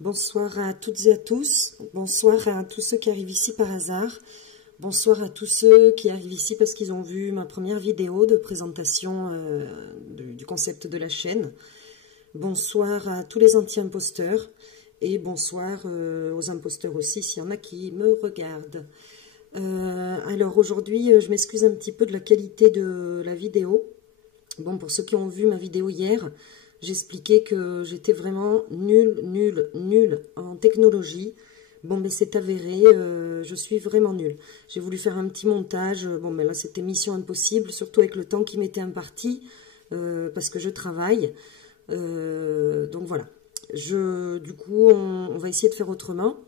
Bonsoir à toutes et à tous. Bonsoir à tous ceux qui arrivent ici par hasard. Bonsoir à tous ceux qui arrivent ici parce qu'ils ont vu ma première vidéo de présentation du concept de la chaîne. Bonsoir à tous les anti-imposteurs. Et bonsoir aux imposteurs aussi, s'il y en a qui me regardent. Alors aujourd'hui, je m'excuse un petit peu de la qualité de la vidéo. Bon, pour ceux qui ont vu ma vidéo hier, j'expliquais que j'étais vraiment nulle en technologie. Bon, mais c'est avéré, je suis vraiment nulle. J'ai voulu faire un petit montage. Bon, mais là, c'était mission impossible, surtout avec le temps qui m'était imparti, parce que je travaille. Donc voilà. Du coup, on va essayer de faire autrement.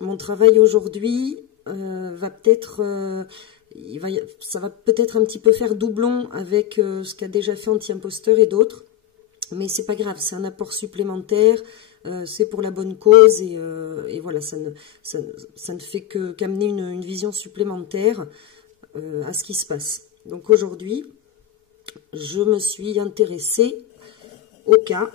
Mon travail aujourd'hui va peut-être... ça va peut-être un petit peu faire doublon avec ce qu'a déjà fait Anti-Imposteur et d'autres. Mais c'est pas grave, c'est un apport supplémentaire, c'est pour la bonne cause et voilà, ça ne fait qu'amener une vision supplémentaire à ce qui se passe. Donc aujourd'hui, je me suis intéressée au cas...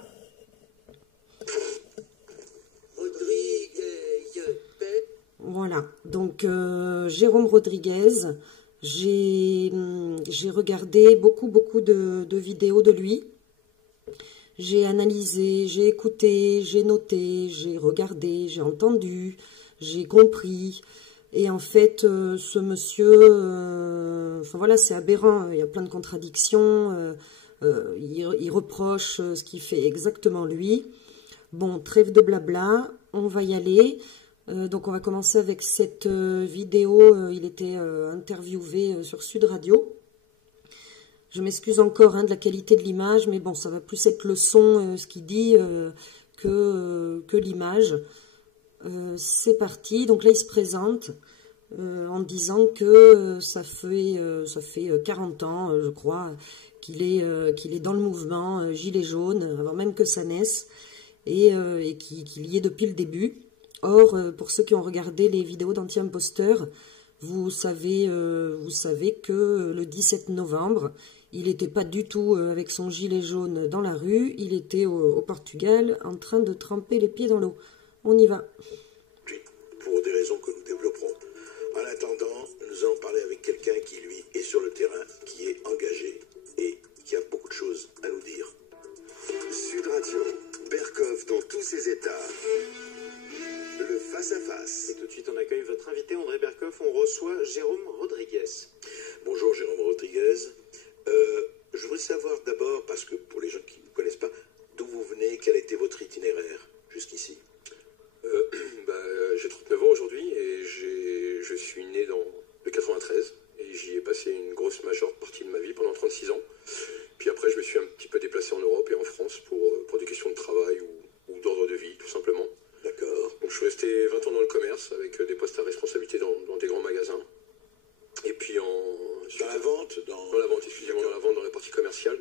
Voilà, donc Jérôme Rodriguez, j'ai regardé beaucoup de vidéos de lui. J'ai analysé, j'ai écouté, j'ai noté, j'ai regardé, j'ai entendu, j'ai compris. Et en fait, ce monsieur, enfin voilà, c'est aberrant, il y a plein de contradictions. Il reproche ce qu'il fait exactement lui. Bon, trêve de blabla, on va y aller. Donc on va commencer avec cette vidéo, il était interviewé sur Sud Radio. Je m'excuse encore de la qualité de l'image, mais bon, ça va plus être le son, ce qu'il dit, que l'image. C'est parti, donc là il se présente en disant que ça fait 40 ans, je crois, qu'il est dans le mouvement Gilets jaunes, avant même que ça naisse, et qu'il y est depuis le début. Or, pour ceux qui ont regardé les vidéos d'Anti-Imposteurs, vous savez que le 17 novembre, il n'était pas du tout avec son gilet jaune dans la rue, il était au Portugal en train de tremper les pieds dans l'eau. On y va. Pour des raisons que nous développerons. En attendant, nous allons parler avec quelqu'un qui, lui, est sur le terrain, qui est engagé et qui a beaucoup de choses à nous dire. Sud Radio, Berkoff dans tous ses états. Le face-à-face. Et tout de suite, on accueille votre invité, André Berkoff. On reçoit Jérôme Rodriguez. Bonjour, Jérôme Rodriguez. Je voudrais savoir d'abord, parce que pour les gens qui ne vous connaissent pas, d'où vous venez, quel était votre itinéraire jusqu'ici? J'ai 39 ans aujourd'hui et je suis né le 93 et j'y ai passé une grosse majeure partie de ma vie pendant 36 ans. Puis après, je me suis un petit peu déplacé en Europe et en France pour des questions de travail ou d'ordre de vie, tout simplement. D'accord. Donc je suis resté 20 ans dans le commerce avec des postes à responsabilité dans des grands magasins. Et puis dans la vente dans la vente, excusez-moi, dans la vente, dans la partie commerciale.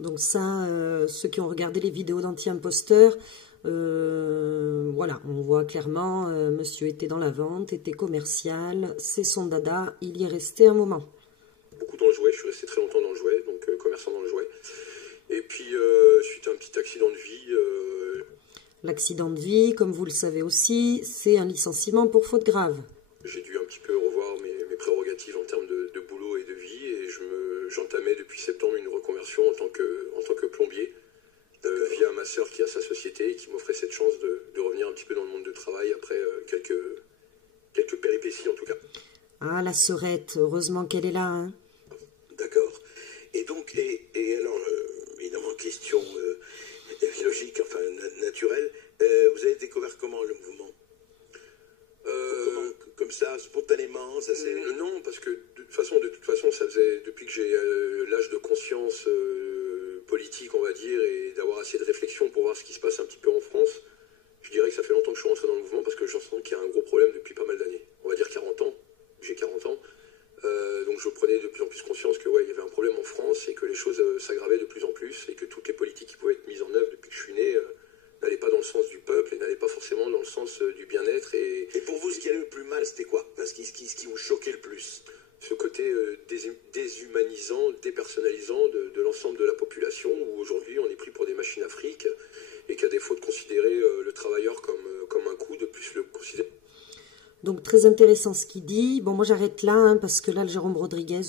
Donc ça, ceux qui ont regardé les vidéos d'Anti-Imposteurs, voilà, on voit clairement, monsieur était dans la vente, était commercial, c'est son dada, il y est resté un moment. Beaucoup dans le jouet, je suis resté très longtemps dans le jouet, donc commerçant dans le jouet. Et puis, suite à un petit accident de vie... L'accident de vie, comme vous le savez aussi, c'est un licenciement pour faute grave. J'ai dû un petit peu revoir mes prérogatives en termes de boulot et de vie, et j'entamais depuis septembre une reconversion en tant que plombier, via ma sœur qui a sa société et qui m'offrait cette chance de revenir un petit peu dans le monde du travail après quelques péripéties en tout cas. Ah, la sœurette, heureusement qu'elle est là, hein. D'accord. Et donc, et alors, évidemment, question logique, enfin naturelle, vous avez découvert comment le mouvement? Comme ça, spontanément, ça c'est... Non, parce que de toute façon, ça faisait depuis que j'ai l'âge de conscience politique, on va dire, et d'avoir assez de réflexion pour voir ce qui se passe un petit peu en France. Je dirais que ça fait longtemps que je suis rentré dans le mouvement parce que je sens qu'il y a un gros problème depuis pas mal d'années. On va dire 40 ans, j'ai 40 ans. Donc je prenais de plus en plus conscience que il y avait un problème en France et que les choses s'aggravaient de plus en plus et que toutes les politiques qui pouvaient être mises en œuvre depuis que je suis né n'allaient pas dans le sens du peuple et n'allaient pas forcément dans le sens du bien-être. Et pour vous, ce qui allait le plus mal, c'était quoi? Parce que ce qui vous choquait le plus? Ce côté déshumanisant, dépersonnalisant de l'ensemble de la population où aujourd'hui on est pris pour des machines à fric très intéressant ce qu'il dit. Bon, moi j'arrête là, hein, parce que là, le Jérôme Rodriguez,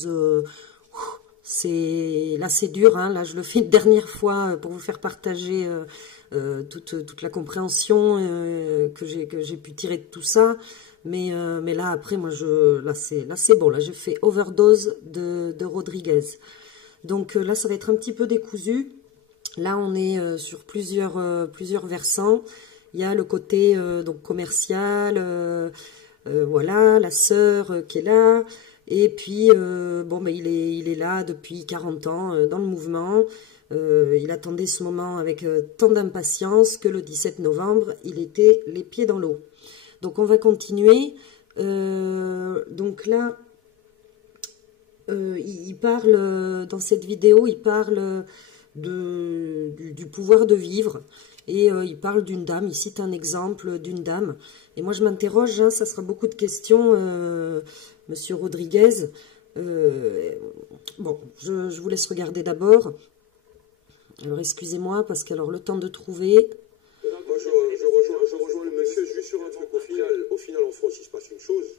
c'est dur. Hein, là, je le fais une dernière fois pour vous faire partager toute la compréhension que j'ai pu tirer de tout ça. Mais là, après, moi, là, c'est bon. Là, je fais overdose de Rodriguez. Donc là, ça va être un petit peu décousu. Là, on est sur plusieurs versants. Il y a le côté donc commercial, voilà, la sœur qui est là. Et puis, bon, ben, il est là depuis 40 ans dans le mouvement. Il attendait ce moment avec tant d'impatience que le 17 novembre, il était les pieds dans l'eau. Donc, on va continuer. Donc là, il parle, dans cette vidéo, il parle du pouvoir de vivre. Et il parle d'une dame, il cite un exemple d'une dame. Et moi, je m'interroge, hein, ça sera beaucoup de questions, Monsieur Rodriguez. Bon, je vous laisse regarder d'abord. Alors, excusez-moi, parce que alors le temps de trouver... Moi, je rejoins le monsieur juste sur un truc. Au final, en France, il se passe une chose,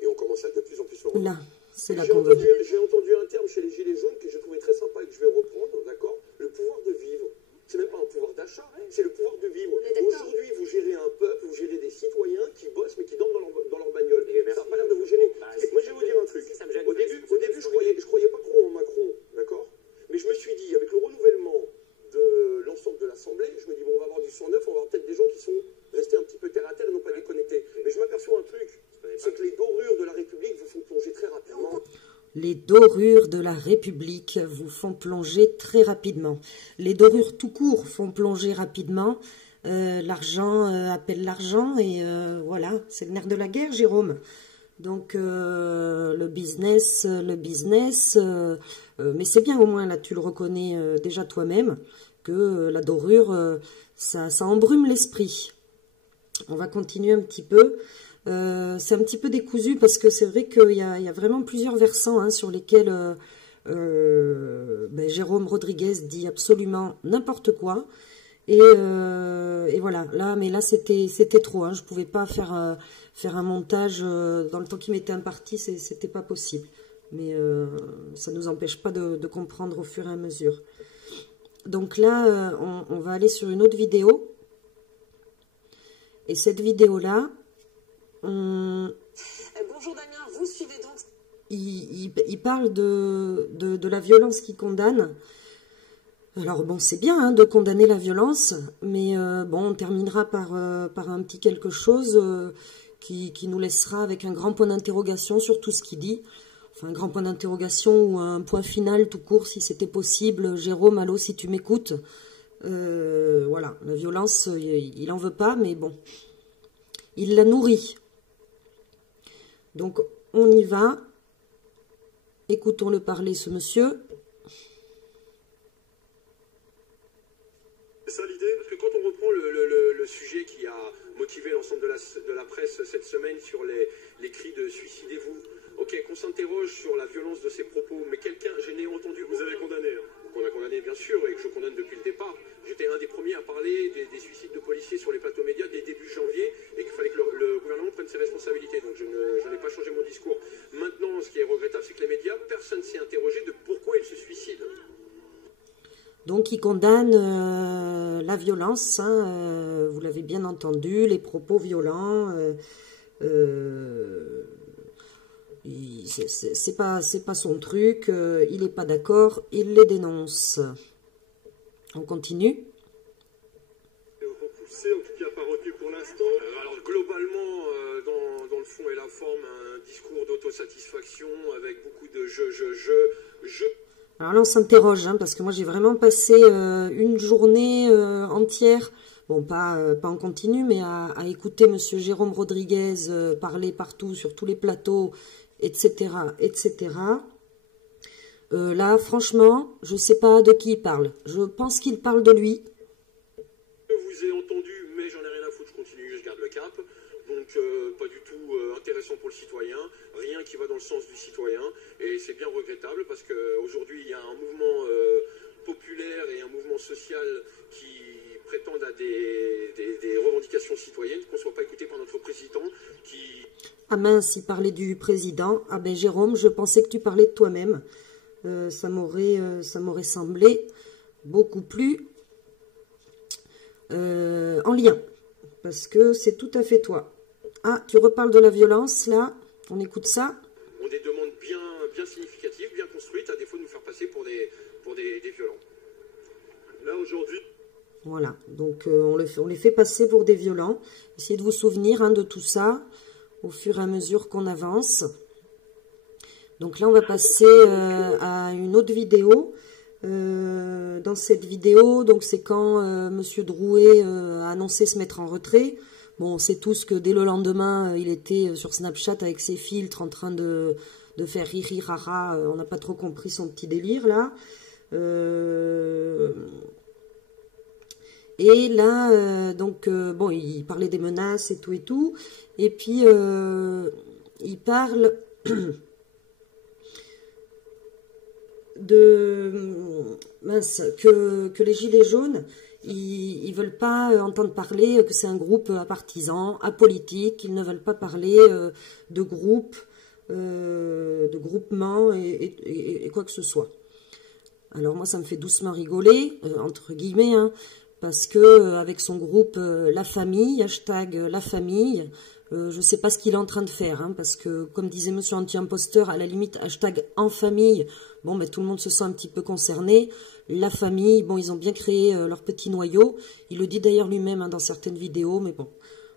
et on commence à de plus en plus le remarquer. Là, c'est là qu'on va... J'ai entendu un terme chez les Gilets jaunes que j'ai trouvé très sympa et que je vais reprendre, d'accord? Le pouvoir de vivre. C'est même pas un pouvoir d'achat, hein, c'est le pouvoir de vivre. Aujourd'hui, vous gérez un peuple, vous gérez des citoyens qui bossent mais qui dorment dans leur bagnole. Ça n'a pas l'air de vous gêner. Moi, je vais vous dire un truc. Au début, je croyais pas trop en Macron, d'accord? Mais je me suis dit, avec le renouvellement de l'ensemble de l'Assemblée, je me dis, bon, on va avoir du sang neuf, on va avoir peut-être des gens qui sont restés un petit peu terre à terre et non pas déconnectés. Mais je m'aperçois un truc, c'est que les dorures de la République vous font plonger très rapidement. Les dorures de la République vous font plonger très rapidement. Les dorures tout court font plonger rapidement. L'argent appelle l'argent et voilà, c'est le nerf de la guerre, Jérôme. Donc le business, mais c'est bien au moins, là tu le reconnais déjà toi-même, que la dorure, ça embrume l'esprit. On va continuer un petit peu. C'est un petit peu décousu parce que c'est vrai qu'il y a vraiment plusieurs versants, hein, sur lesquels ben, Jérôme Rodriguez dit absolument n'importe quoi. Et voilà, là, mais là c'était trop, hein, je ne pouvais pas faire un montage dans le temps qui m'était imparti, c'était pas possible. Mais ça ne nous empêche pas de comprendre au fur et à mesure. Donc là, on va aller sur une autre vidéo. Et cette vidéo-là, bonjour Damien, vous suivez donc... Il parle de la violence qu'il condamne. Alors bon, c'est bien, hein, de condamner la violence, mais bon, on terminera par un petit quelque chose qui nous laissera avec un grand point d'interrogation sur tout ce qu'il dit. Enfin, un grand point d'interrogation ou un point final tout court, si c'était possible. Jérôme, allô, si tu m'écoutes. Voilà, la violence, il n'en veut pas, mais bon, il la nourrit. Donc, on y va. Écoutons-le parler, ce monsieur. C'est ça l'idée, parce que quand on reprend le sujet qui a motivé l'ensemble de la presse cette semaine sur les cris de suicidez-vous, ok, qu'on s'interroge sur la violence de ses propos, mais je n'ai entendu... Vous avez condamné, hein. Qu'on a condamné bien sûr, et que je condamne depuis le départ. J'étais un des premiers à parler des suicides de policiers sur les plateaux médias dès début janvier, et qu'il fallait que le gouvernement prenne ses responsabilités, donc je n'ai pas changé mon discours. Maintenant, ce qui est regrettable, c'est que les médias, personne ne s'est interrogé de pourquoi ils se suicident. Donc, il condamne la violence, hein, vous l'avez bien entendu, les propos violents. C'est pas son truc, il n'est pas d'accord, il les dénonce. On continue. Repoussé, en tout cas pas retenu pour l'instant. Alors globalement, dans le fond et la forme, un discours d'autosatisfaction avec beaucoup de je. Alors là, on s'interroge, hein, parce que moi, j'ai vraiment passé une journée entière, bon, pas en continu, mais à écouter Monsieur Jérôme Rodriguez parler partout, sur tous les plateaux, etc., etc. Là, franchement, je ne sais pas de qui il parle. Je pense qu'il parle de lui. Je vous ai entendu, mais j'en ai rien à foutre, je continue, je garde le cap. Donc, pas du tout intéressant pour le citoyen, rien qui va dans le sens du citoyen. Et c'est bien regrettable parce qu'aujourd'hui, il y a un mouvement populaire et un mouvement social qui prétendent à des revendications citoyennes, qu'on ne soit pas écouté par notre président qui... Ah mince, il parlait du président. Ah ben Jérôme, je pensais que tu parlais de toi-même. Ça m'aurait semblé beaucoup plus en lien. Parce que c'est tout à fait toi. Ah, tu reparles de la violence, là. On écoute ça. Ont des demandes bien significatives, bien construites, à défaut de nous faire passer pour des violents. Là, aujourd'hui... Voilà, donc on les fait passer pour des violents. Essayez de vous souvenir hein, de tout ça au fur et à mesure qu'on avance. Donc là, on va passer à une autre vidéo. Dans cette vidéo, donc c'est quand Monsieur Drouet a annoncé se mettre en retrait. Bon, on sait tous que dès le lendemain, il était sur Snapchat avec ses filtres en train de faire riri rara. On n'a pas trop compris son petit délire là. Et là, donc, bon, il parlait des menaces et tout. Et puis, il parle mince, que les gilets jaunes, ils ne veulent pas entendre parler que c'est un groupe partisan, apolitique. Ils ne veulent pas parler de groupe, de groupement et quoi que ce soit. Alors moi, ça me fait doucement rigoler, entre guillemets, hein, parce que avec son groupe La Famille, hashtag La Famille, je ne sais pas ce qu'il est en train de faire, hein, parce que comme disait Monsieur Anti-Imposteur, à la limite, hashtag En Famille, bon, ben, tout le monde se sent un petit peu concerné. La Famille, bon, ils ont bien créé leur petit noyau. Il le dit d'ailleurs lui-même hein, dans certaines vidéos, mais bon,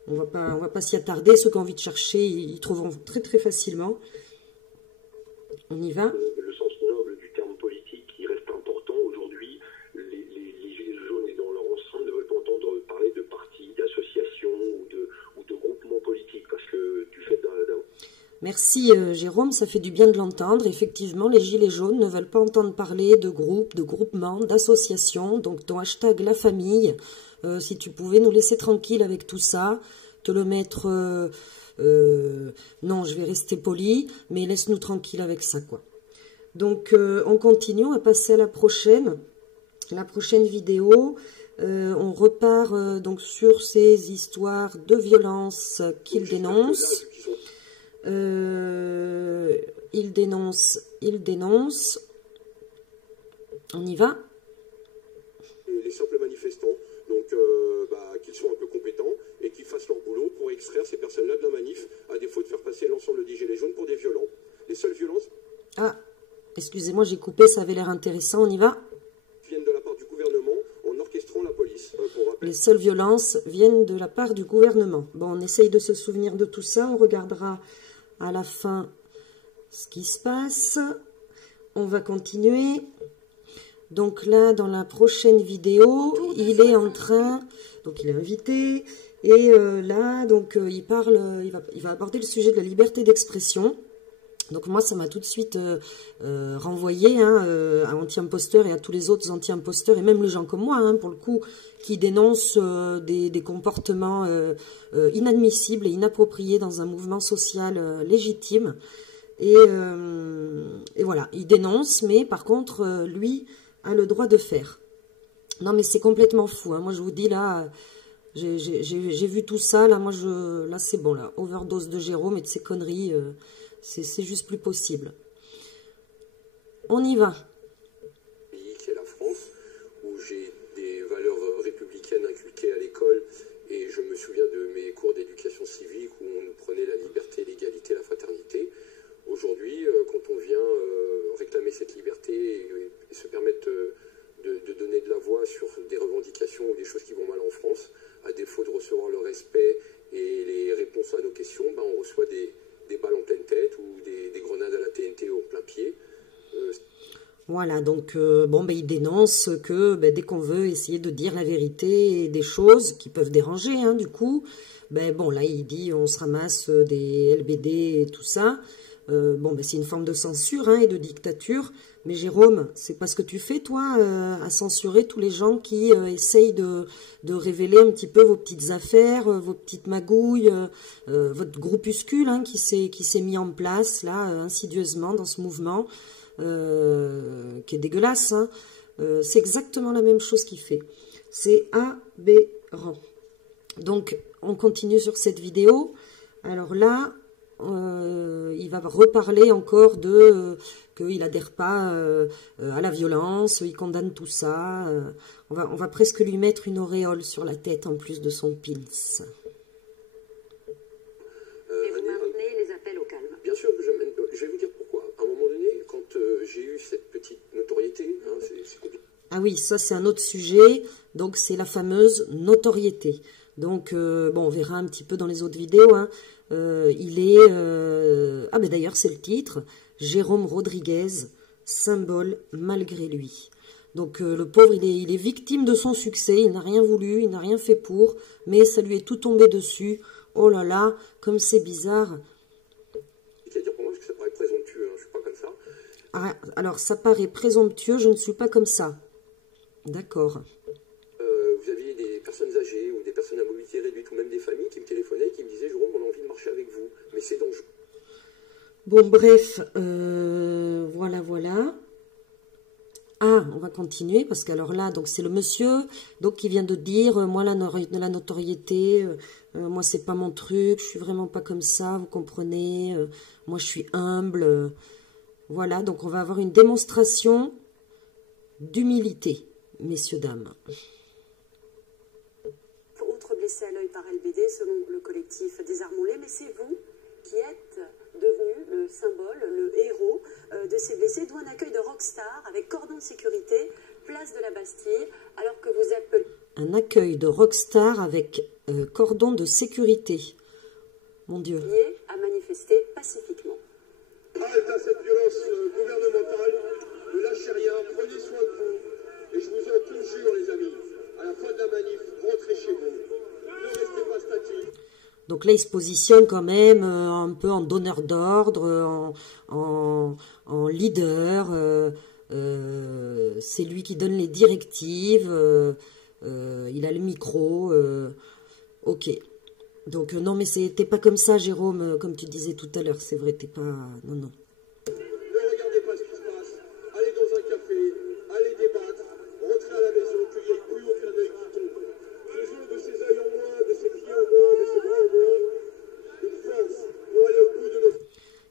on va pas s'y attarder. Ceux qui ont envie de chercher, ils trouveront très très facilement. On y va. Le sens noble du terme politique qui reste important aujourd'hui. Les gilets jaunes et dans leur ensemble ne veulent pas entendre parler de partis, d'associations ou de groupements politiques parce que du fait d'un... Merci Jérôme, ça fait du bien de l'entendre. Effectivement, les gilets jaunes ne veulent pas entendre parler de groupes, de groupements, d'associations. Donc ton hashtag La Famille, si tu pouvais nous laisser tranquille avec tout ça, te le mettre... non, je vais rester poli, mais laisse-nous tranquille avec ça, quoi. Donc, on continue, on va passer à la prochaine vidéo. On repart donc sur ces histoires de violence qu'il dénonce. Il dénonce. On y va. Les simples manifestants, donc qu'ils soient un peu compétents et qu'ils fassent leur boulot pour extraire ces personnes-là de la manif, à défaut de faire passer l'ensemble des gilets jaunes pour des violents. Les seules violences... Ah, excusez-moi, j'ai coupé, ça avait l'air intéressant, on y va. ...viennent de la part du gouvernement en orchestrant la police. Les seules violences viennent de la part du gouvernement. Bon, on essaye de se souvenir de tout ça, on regardera à la fin ce qui se passe. On va continuer. Donc là, dans la prochaine vidéo, il est en train... Donc il est invité... Et là, donc, il va aborder le sujet de la liberté d'expression. Donc moi, ça m'a tout de suite renvoyé hein, à Anti-Imposteur et à tous les autres anti-imposteurs, et même les gens comme moi, hein, pour le coup, qui dénoncent des comportements inadmissibles et inappropriés dans un mouvement social légitime. Et voilà, il dénonce, mais par contre, lui a le droit de faire. Non, mais c'est complètement fou. Hein. Moi, je vous dis, là... J'ai vu tout ça, là, là c'est bon, là, overdose de Jérôme et de ses conneries, c'est juste plus possible. On y va. Qui est la France, où j'ai des valeurs républicaines inculquées à l'école, et je me souviens de mes cours d'éducation civique où on nous prenait la liberté, l'égalité, la fraternité. Aujourd'hui, quand on vient réclamer cette liberté et se permettre de donner de la voix sur des revendications ou des choses qui vont mal en France, à défaut de recevoir le respect et les réponses à nos questions, on reçoit des balles en pleine tête ou des grenades à la TNT au plein pied. Voilà, donc il dénonce que dès qu'on veut essayer de dire la vérité et des choses qui peuvent déranger, hein, du coup, là il dit on se ramasse des LBD et tout ça. C'est une forme de censure hein, et de dictature. Mais Jérôme, c'est pas ce que tu fais, toi, à censurer tous les gens qui essayent de révéler un petit peu vos petites affaires, vos petites magouilles, votre groupuscule hein, qui s'est mis en place, là, insidieusement, dans ce mouvement, qui est dégueulasse. Hein. C'est exactement la même chose qu'il fait. C'est aberrant. Donc, on continue sur cette vidéo. Alors là... il va reparler encore de qu'il n'adhère pas à la violence, il condamne tout ça. On va presque lui mettre une auréole sur la tête en plus de son pils. Et vous maintenez les appels au calme. Bien sûr, je vais vous dire pourquoi. À un moment donné, quand j'ai eu cette petite notoriété, hein, c'est compliqué. Ah oui, ça c'est un autre sujet, donc c'est la fameuse notoriété. Donc, bon, on verra un petit peu dans les autres vidéos, hein. Il est... Ah ben d'ailleurs c'est le titre, Jérôme Rodriguez, symbole malgré lui. Donc le pauvre, il est victime de son succès, il n'a rien voulu, il n'a rien fait pour, mais ça lui est tout tombé dessus. Oh là là, comme c'est bizarre. C'est-à-dire pour moi, parce que ça paraît présomptueux, hein, je ne suis pas comme ça. Ah, alors ça paraît présomptueux, je ne suis pas comme ça. D'accord. Vous aviez des personnes âgées ou des personnes à mobilité réduite ou même des familles qui me téléphonaient, qui me disaient « Jérôme, on a envie de marcher avec vous, mais c'est dangereux. » Bon, bref, voilà. Ah, on va continuer, parce qu'alors là, donc c'est le monsieur donc qui vient de dire, moi la notoriété, moi c'est pas mon truc, je suis vraiment pas comme ça, vous comprenez, moi je suis humble. Voilà, donc on va avoir une démonstration d'humilité, messieurs, dames. Autre blessé à l'œil par LBD, selon le collectif Désarmons-les, mais c'est vous qui êtes devenu le symbole, le héros de ces blessés, d'où un accueil de rockstar avec cordon de sécurité, place de la Bastille, alors que vous appelez... Un accueil de rockstar avec cordon de sécurité. Mon Dieu. ...à manifester pacifiquement. Halte à cette violence gouvernementale, ne lâchez rien, prenez soin de vous, et je vous en conjure les amis, à la fin de la manif, rentrez chez vous, ne restez pas statiques. Donc là, il se positionne quand même un peu en donneur d'ordre, en leader. C'est lui qui donne les directives. Il a le micro. Ok. Donc non, mais t'es pas comme ça, Jérôme, comme tu disais tout à l'heure. C'est vrai, t'es pas... Non. Ne regardez pas ce qui se passe, allez dans un café, allez débattre, rentrez à la maison, qu'il n'y ait plus aucun œil qui tombe. Faisons de ces œils en moins, de ces pieds en moins, de ces bras en moins, une force pour aller au bout de notre...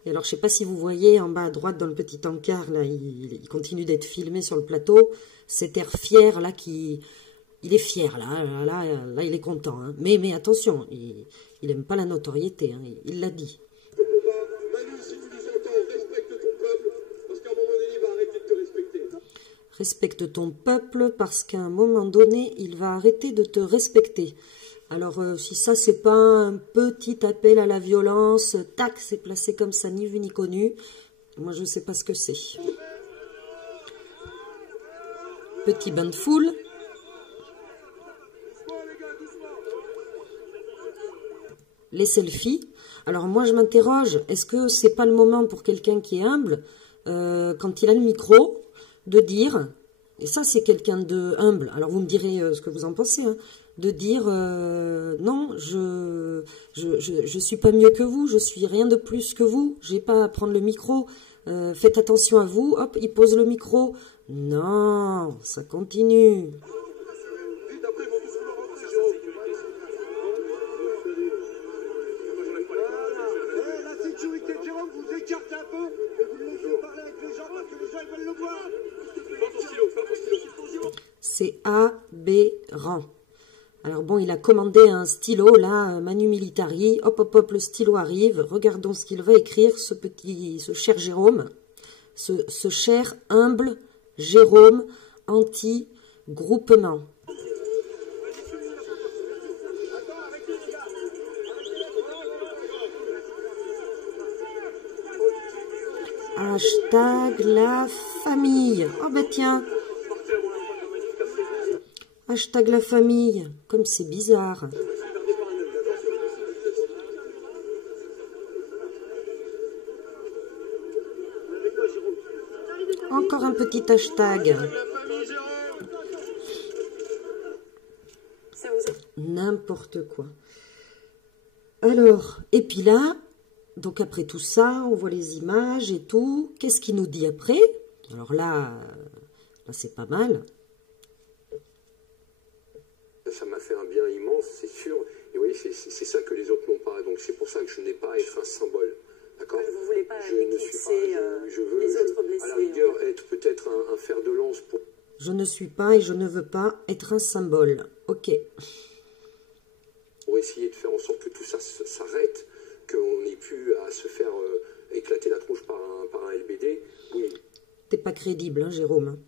Et alors, je sais pas si vous voyez, en bas à droite, dans le petit encart, là, il continue d'être filmé sur le plateau. Cet air fier, là, il est fier, là, il est content. Hein. Mais attention, il n'aime pas la notoriété, hein, il l'a dit. Manu, si tu nous entends, respecte ton peuple, parce qu'à un moment donné, il va arrêter de te respecter. Respecte ton peuple, parce qu'à un moment donné, il va arrêter de te respecter. Alors, si ça, c'est pas un petit appel à la violence, tac, c'est placé comme ça, ni vu ni connu, moi, je sais pas ce que c'est. Petit bain de foule. Les selfies. Alors moi je m'interroge, est-ce que c'est pas le moment pour quelqu'un qui est humble, quand il a le micro, de dire, et ça c'est quelqu'un de humble, alors vous me direz ce que vous en pensez, hein, de dire non, je suis pas mieux que vous, je suis rien de plus que vous, j'ai pas à prendre le micro, faites attention à vous, hop, il pose le micro. Non, ça continue. Vite, après, ils vont tous vouloir rentrer, Jérôme. La sécurité de Jérôme, vous écartez un peu et vous le laissez parler avec les gens parce que les gens ils veulent le voir. Fais ton stylo. C'est aberrant. Alors bon, il a commandé un stylo, là, Manu Militari. Hop, hop, hop, le stylo arrive. Regardons ce qu'il va écrire, ce cher Jérôme. Ce cher, humble Jérôme anti-groupement. Hashtag la famille. Oh bah tiens. Hashtag la famille. Comme c'est bizarre. Encore un petit hashtag. N'importe quoi. Alors, et puis là, donc après tout ça, on voit les images et tout. Qu'est-ce qu'il nous dit après? Alors là c'est pas mal. ça m'a fait un bien immense, c'est sûr. Et oui, c'est ça que les autres n'ont pas. Donc c'est pour ça que je n'ai pas à être un symbole. D'accord ? Vous ne voulez pas Je ne suis éclipser pas. Je veux, les autres blessés. à la rigueur, être peut-être un fer de lance pour. Je ne suis pas et je ne veux pas être un symbole. Ok. Pour essayer de faire en sorte que tout ça s'arrête, qu'on n'ait plus à se faire éclater la tronche par un LBD. Oui. T'es pas crédible, hein, Jérôme.